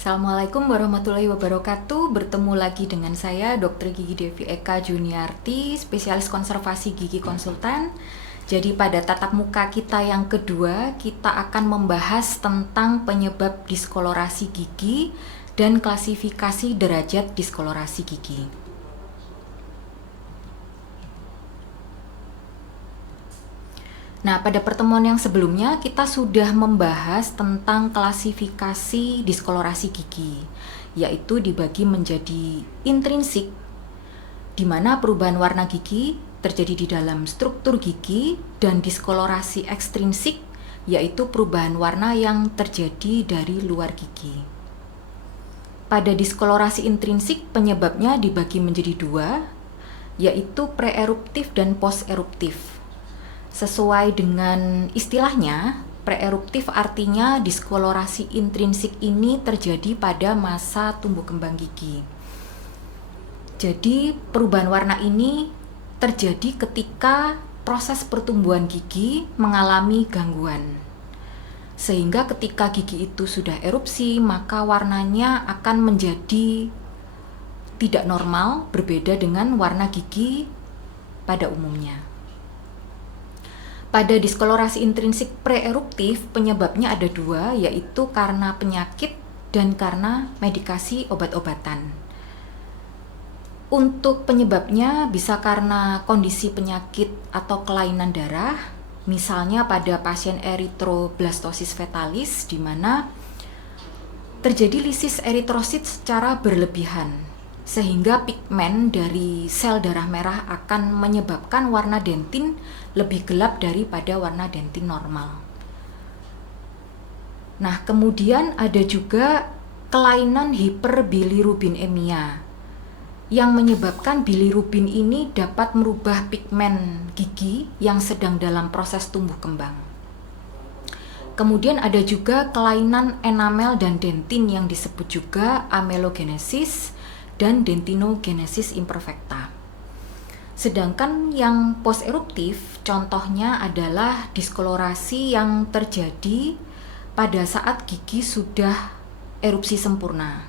Assalamualaikum warahmatullahi wabarakatuh. Bertemu lagi dengan saya Dr. Gigi Devi Eka Juniarti, spesialis konservasi gigi konsultan. Jadi pada tatap muka kita yang kedua, kita akan membahas tentang penyebab diskolorasi gigi dan klasifikasi derajat diskolorasi gigi. Nah, pada pertemuan yang sebelumnya kita sudah membahas tentang klasifikasi diskolorasi gigi, yaitu dibagi menjadi intrinsik, di mana perubahan warna gigi terjadi di dalam struktur gigi, dan diskolorasi ekstrinsik, yaitu perubahan warna yang terjadi dari luar gigi. Pada diskolorasi intrinsik, penyebabnya dibagi menjadi dua, yaitu preeruptif dan posteruptif. Sesuai dengan istilahnya, preeruptif artinya diskolorasi intrinsik ini terjadi pada masa tumbuh kembang gigi. Jadi perubahan warna ini terjadi ketika proses pertumbuhan gigi mengalami gangguan. Sehingga ketika gigi itu sudah erupsi, maka warnanya akan menjadi tidak normal, berbeda dengan warna gigi pada umumnya. Pada diskolorasi intrinsik preeruptif, penyebabnya ada dua, yaitu karena penyakit dan karena medikasi obat-obatan. Untuk penyebabnya bisa karena kondisi penyakit atau kelainan darah, misalnya pada pasien erythroblastosis fetalis, di mana terjadi lisis eritrosit secara berlebihan, sehingga pigmen dari sel darah merah akan menyebabkan warna dentin lebih gelap daripada warna dentin normal. Nah, kemudian ada juga kelainan hiperbilirubinemia yang menyebabkan bilirubin ini dapat merubah pigmen gigi yang sedang dalam proses tumbuh kembang. Kemudian ada juga kelainan enamel dan dentin yang disebut juga amelogenesis dan dentinogenesis imperfecta. Sedangkan yang posteruptif contohnya adalah diskolorasi yang terjadi pada saat gigi sudah erupsi sempurna.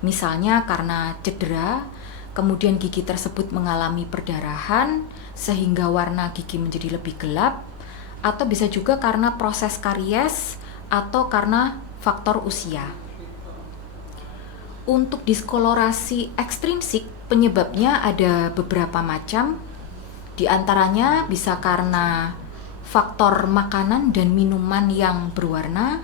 Misalnya karena cedera, kemudian gigi tersebut mengalami perdarahan sehingga warna gigi menjadi lebih gelap, atau bisa juga karena proses karies atau karena faktor usia. Untuk diskolorasi ekstrinsik, penyebabnya ada beberapa macam. Di antaranya bisa karena faktor makanan dan minuman yang berwarna,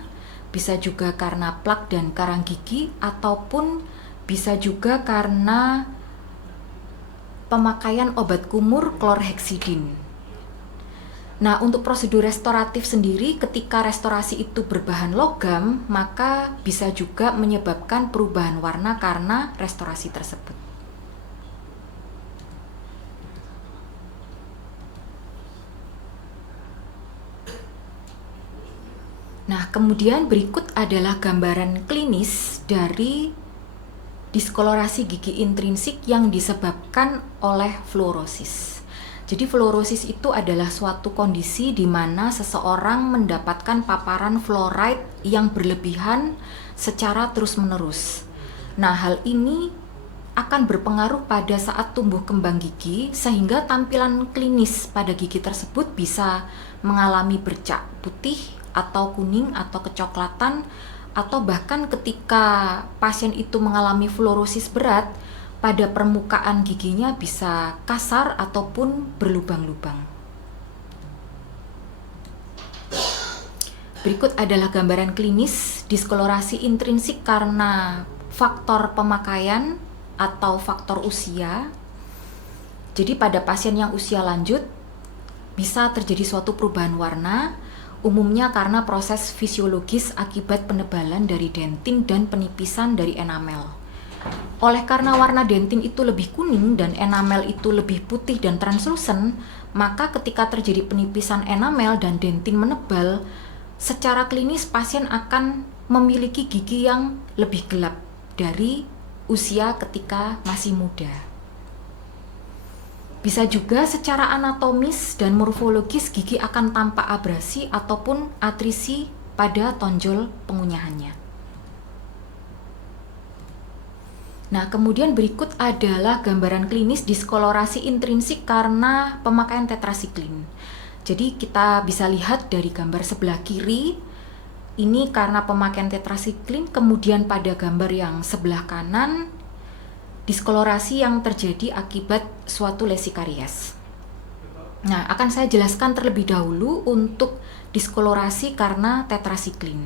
bisa juga karena plak dan karang gigi, ataupun bisa juga karena pemakaian obat kumur klorheksidin. Nah, untuk prosedur restoratif sendiri, ketika restorasi itu berbahan logam, maka bisa juga menyebabkan perubahan warna karena restorasi tersebut. Nah, kemudian berikut adalah gambaran klinis dari diskolorasi gigi intrinsik yang disebabkan oleh fluorosis. Jadi fluorosis itu adalah suatu kondisi di mana seseorang mendapatkan paparan fluoride yang berlebihan secara terus-menerus. Nah, hal ini akan berpengaruh pada saat tumbuh kembang gigi, sehingga tampilan klinis pada gigi tersebut bisa mengalami bercak putih atau kuning atau kecoklatan, atau bahkan ketika pasien itu mengalami fluorosis berat, pada permukaan giginya bisa kasar ataupun berlubang-lubang. Berikut adalah gambaran klinis diskolorasi intrinsik karena faktor pemakaian atau faktor usia. Jadi pada pasien yang usia lanjut bisa terjadi suatu perubahan warna, umumnya karena proses fisiologis akibat penebalan dari dentin dan penipisan dari enamel. Oleh karena warna dentin itu lebih kuning dan enamel itu lebih putih dan translusen, maka ketika terjadi penipisan enamel dan dentin menebal, secara klinis pasien akan memiliki gigi yang lebih gelap dari usia ketika masih muda. Bisa juga secara anatomis dan morfologis gigi akan tampak abrasi ataupun atrisi pada tonjol pengunyahannya. Nah, kemudian berikut adalah gambaran klinis diskolorasi intrinsik karena pemakaian tetrasiklin. Jadi kita bisa lihat dari gambar sebelah kiri, ini karena pemakaian tetrasiklin, kemudian pada gambar yang sebelah kanan, diskolorasi yang terjadi akibat suatu lesi karies. Nah, akan saya jelaskan terlebih dahulu untuk diskolorasi karena tetrasiklin.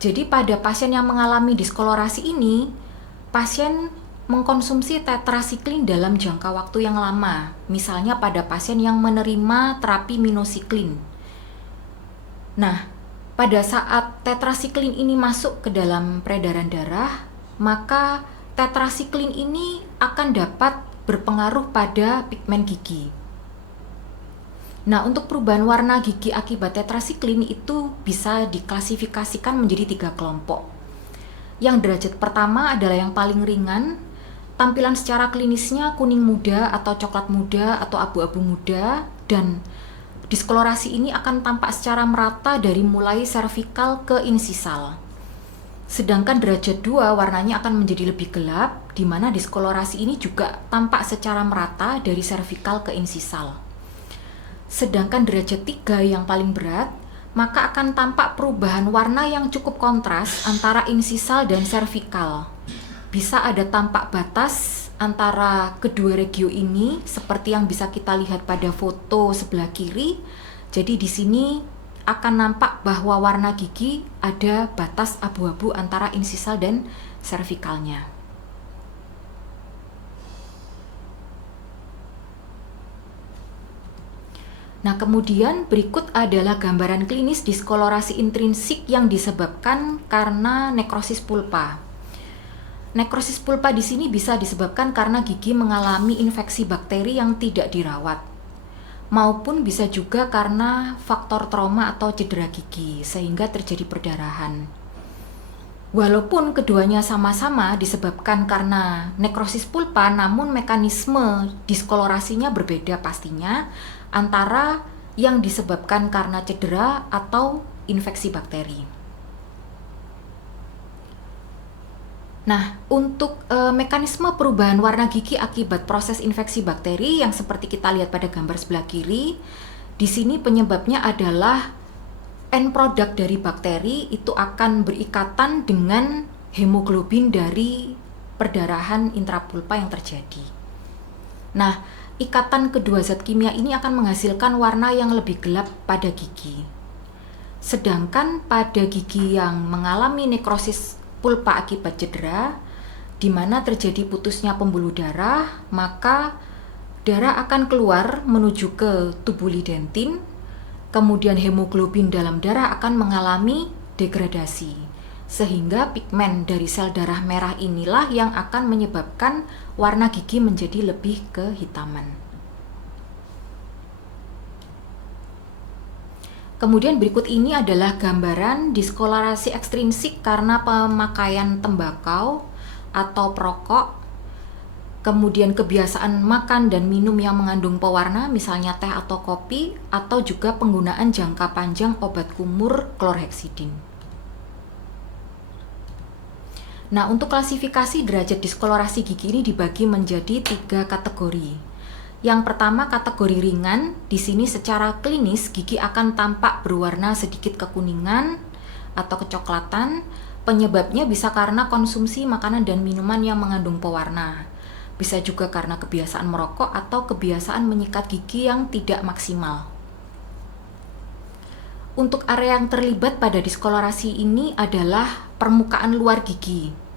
Jadi pada pasien yang mengalami diskolorasi ini, pasien mengkonsumsi tetrasiklin dalam jangka waktu yang lama, misalnya pada pasien yang menerima terapi minosiklin. Nah, pada saat tetrasiklin ini masuk ke dalam peredaran darah, maka tetrasiklin ini akan dapat berpengaruh pada pigmen gigi. Nah, untuk perubahan warna gigi akibat tetrasiklin itu bisa diklasifikasikan menjadi 3 kelompok. Yang derajat pertama adalah yang paling ringan, tampilan secara klinisnya kuning muda atau coklat muda atau abu-abu muda, dan diskolorasi ini akan tampak secara merata dari mulai servikal ke insisal. Sedangkan derajat 2 warnanya akan menjadi lebih gelap, di mana diskolorasi ini juga tampak secara merata dari servikal ke insisal. Sedangkan derajat 3 yang paling berat, maka akan tampak perubahan warna yang cukup kontras antara insisal dan servikal. Bisa ada tampak batas antara kedua regio ini, seperti yang bisa kita lihat pada foto sebelah kiri. Jadi di sini akan nampak bahwa warna gigi ada batas abu-abu antara insisal dan servikalnya. Nah, kemudian berikut adalah gambaran klinis diskolorasi intrinsik yang disebabkan karena nekrosis pulpa. Nekrosis pulpa di sini bisa disebabkan karena gigi mengalami infeksi bakteri yang tidak dirawat, maupun bisa juga karena faktor trauma atau cedera gigi sehingga terjadi perdarahan. Walaupun keduanya sama-sama disebabkan karena nekrosis pulpa, namun mekanisme diskolorasinya berbeda pastinya antara yang disebabkan karena cedera atau infeksi bakteri. Nah, untuk mekanisme perubahan warna gigi akibat proses infeksi bakteri yang seperti kita lihat pada gambar sebelah kiri, di sini penyebabnya adalah end product dari bakteri itu akan berikatan dengan hemoglobin dari perdarahan intrapulpa yang terjadi. Nah, ikatan kedua zat kimia ini akan menghasilkan warna yang lebih gelap pada gigi. Sedangkan pada gigi yang mengalami nekrosis pulpa akibat cedera, di mana terjadi putusnya pembuluh darah, maka darah akan keluar menuju ke tubulidentin, kemudian hemoglobin dalam darah akan mengalami degradasi, sehingga pigmen dari sel darah merah inilah yang akan menyebabkan warna gigi menjadi lebih kehitaman. Kemudian berikut ini adalah gambaran diskolorasi ekstrinsik karena pemakaian tembakau atau perokok, kemudian kebiasaan makan dan minum yang mengandung pewarna, misalnya teh atau kopi, atau juga penggunaan jangka panjang obat kumur klorheksidin. Nah, untuk klasifikasi derajat diskolorasi gigi ini dibagi menjadi 3 kategori. Yang pertama kategori ringan, di sini secara klinis gigi akan tampak berwarna sedikit kekuningan atau kecoklatan. Penyebabnya bisa karena konsumsi makanan dan minuman yang mengandung pewarna. Bisa juga karena kebiasaan merokok atau kebiasaan menyikat gigi yang tidak maksimal. Untuk area yang terlibat pada diskolorasi ini adalah permukaan luar gigi.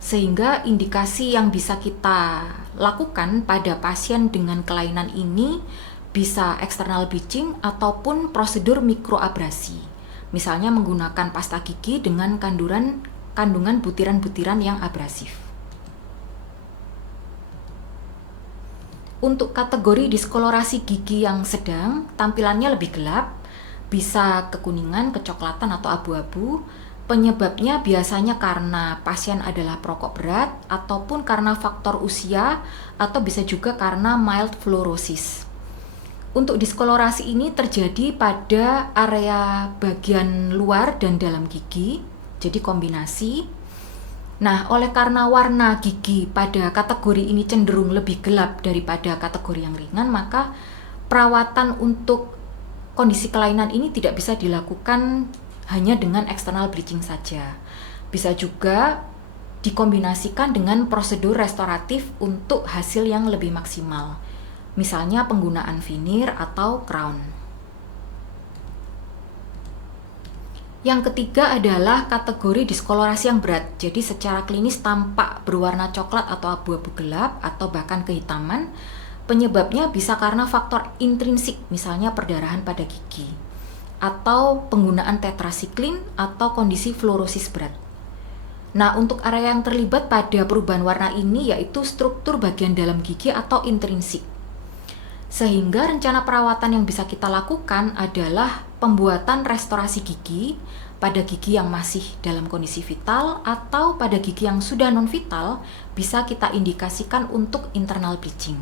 Sehingga indikasi yang bisa kita lakukan pada pasien dengan kelainan ini bisa external bleaching ataupun prosedur mikroabrasi. Misalnya menggunakan pasta gigi dengan kandungan butiran-butiran yang abrasif. Untuk kategori diskolorasi gigi yang sedang, tampilannya lebih gelap, bisa kekuningan, kecoklatan atau abu-abu. Penyebabnya biasanya karena pasien adalah perokok berat ataupun karena faktor usia atau bisa juga karena mild fluorosis. Untuk diskolorasi ini terjadi pada area bagian luar dan dalam gigi, jadi kombinasi. Nah, oleh karena warna gigi pada kategori ini cenderung lebih gelap daripada kategori yang ringan, maka perawatan untuk kondisi kelainan ini tidak bisa dilakukan hanya dengan external bleaching saja. Bisa juga dikombinasikan dengan prosedur restoratif untuk hasil yang lebih maksimal. Misalnya penggunaan veneer atau crown. Yang ketiga adalah kategori diskolorasi yang berat. Jadi secara klinis tampak berwarna coklat atau abu-abu gelap atau bahkan kehitaman. Penyebabnya bisa karena faktor intrinsik, misalnya perdarahan pada gigi, atau penggunaan tetrasiklin atau kondisi fluorosis berat. Nah, untuk area yang terlibat pada perubahan warna ini yaitu struktur bagian dalam gigi atau intrinsik. Sehingga rencana perawatan yang bisa kita lakukan adalah pembuatan restorasi gigi pada gigi yang masih dalam kondisi vital atau pada gigi yang sudah non-vital bisa kita indikasikan untuk internal bleaching.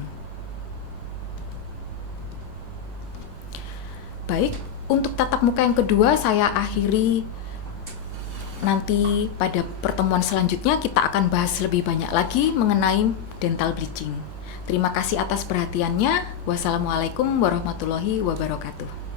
Baik, untuk tatap muka yang kedua saya akhiri. Nanti pada pertemuan selanjutnya kita akan bahas lebih banyak lagi mengenai dental bleaching. Terima kasih atas perhatiannya. Wassalamualaikum warahmatullahi wabarakatuh.